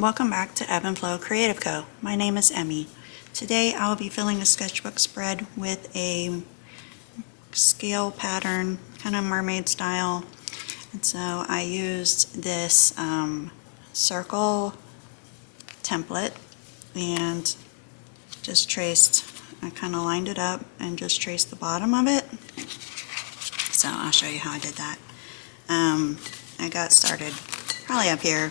Welcome back to Ebb and Flow Creative Co. My name is Emmy. Today I will be filling a sketchbook spread with a scale pattern, kind of mermaid style. And so I used this circle template and just traced, I kind of lined it up and just traced the bottom of it. So I'll show you how I did that. I got started probably up here.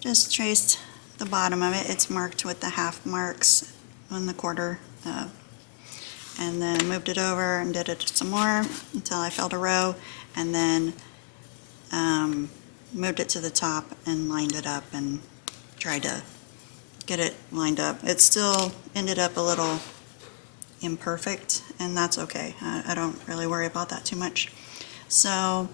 Just traced the bottom of it. It's marked with the half marks on the quarter, and then moved it over and did it some more until I filled a row, and then moved it to the top and lined it up and tried to get it lined up. It still ended up a little imperfect, and that's okay. I don't really worry about that too much. So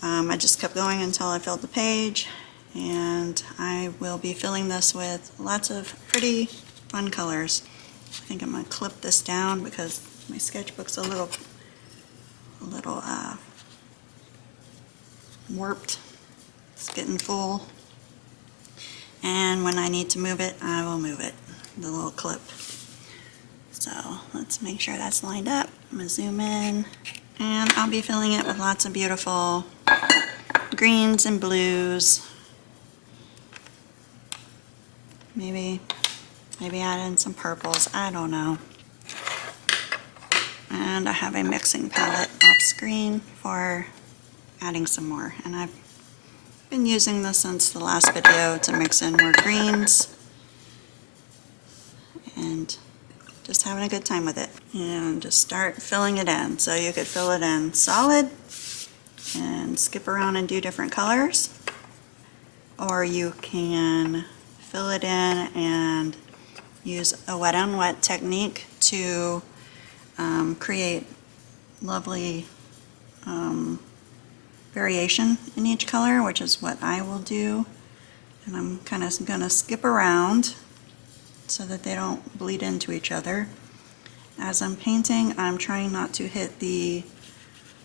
I just kept going until I filled the page. And I will be filling this with lots of pretty fun colors. I think I'm going to clip this down because my sketchbook's a little warped. It's getting full. And when I need to move it, I will move it, the little clip. So let's make sure that's lined up. I'm going to zoom in. And I'll be filling it with lots of beautiful greens and blues. Maybe add in some purples, I don't know. And I have a mixing palette off screen for adding some more. And I've been using this since the last video to mix in more greens. And just having a good time with it. And just start filling it in. So you could fill it in solid and skip around and do different colors. Or you can fill it in and use a wet on wet technique to create lovely variation in each color, which is what I will do. And I'm kind of going to skip around so that they don't bleed into each other. As I'm painting, I'm trying not to hit the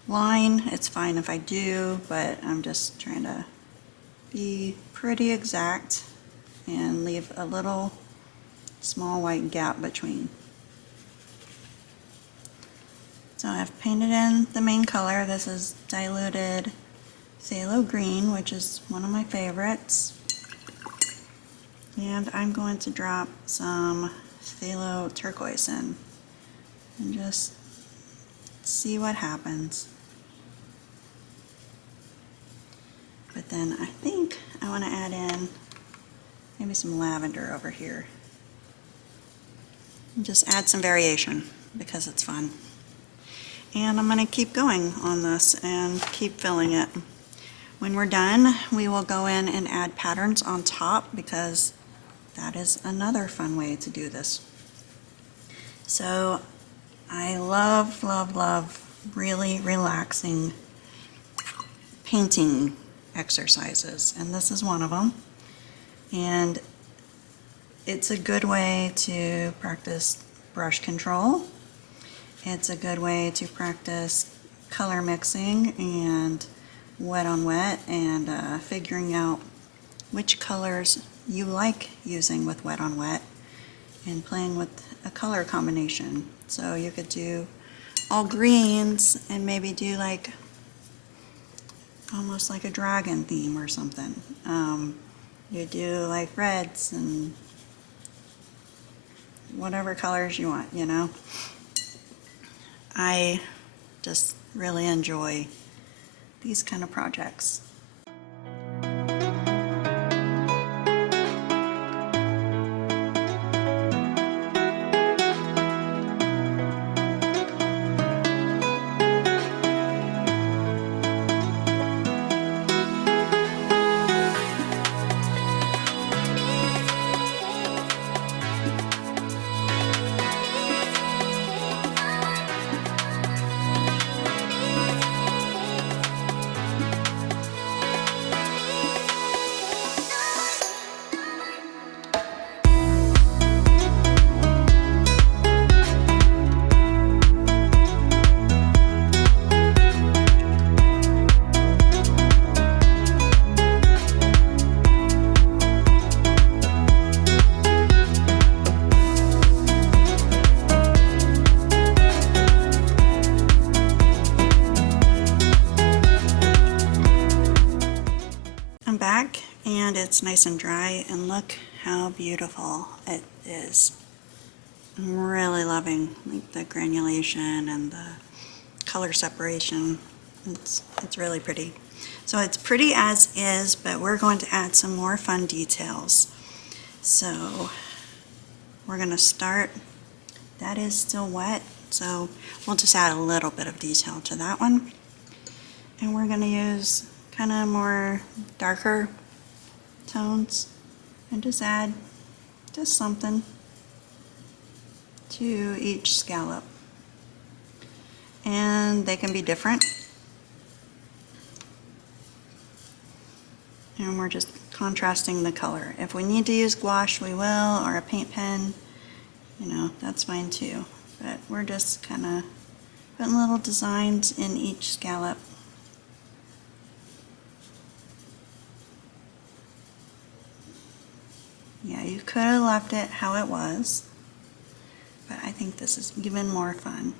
line. It's fine if I do, but I'm just trying to be pretty exact and leave a little small white gap between. So I've painted in the main color. This is diluted phthalo green, which is one of my favorites. And I'm going to drop some phthalo turquoise in and just see what happens. But then I think I want to add in maybe some lavender over here. And just add some variation because it's fun. And I'm going to keep going on this and keep filling it. When we're done, we will go in and add patterns on top because that is another fun way to do this. So I love, love, love really relaxing painting exercises, and this is one of them. And it's a good way to practice brush control. It's a good way to practice color mixing and wet on wet and figuring out which colors you like using with wet on wet and playing with a color combination. So you could do all greens and maybe do like almost like a dragon theme or something. You do like reds and whatever colors you want, you know. I just really enjoy these kind of projects. it's nice and dry, and look how beautiful it is. I'm really loving like the granulation and the color separation. It's really pretty. So it's pretty as is, but we're going to add some more fun details. So we're going to start, that is still wet, so we'll just add a little bit of detail to that one. And we're going to use kind of more darker tones and just add just something to each scallop. And they can be different. And we're just contrasting the color. If we need to use gouache, we will, or a paint pen, you know, that's fine too. But we're just kind of putting little designs in each scallop. Yeah, you could have left it how it was, but I think this is even more fun.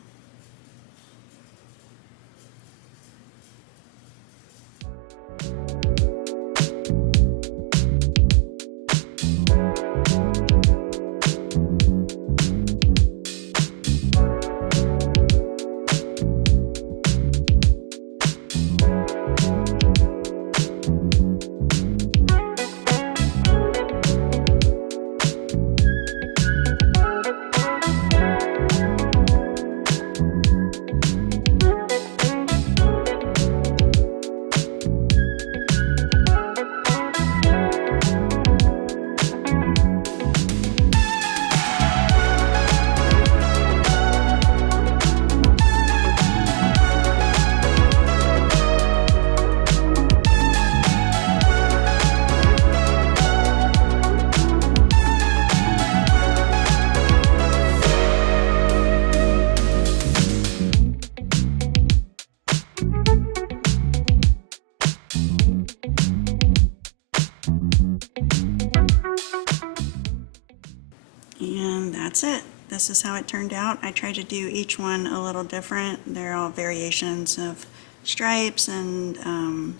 And that's it. This is how it turned out. I tried to do each one a little different. They're all variations of stripes and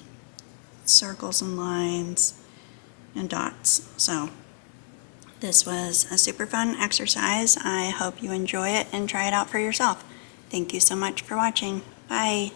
circles and lines and dots. So this was a super fun exercise. I hope you enjoy it and try it out for yourself. Thank you so much for watching. Bye.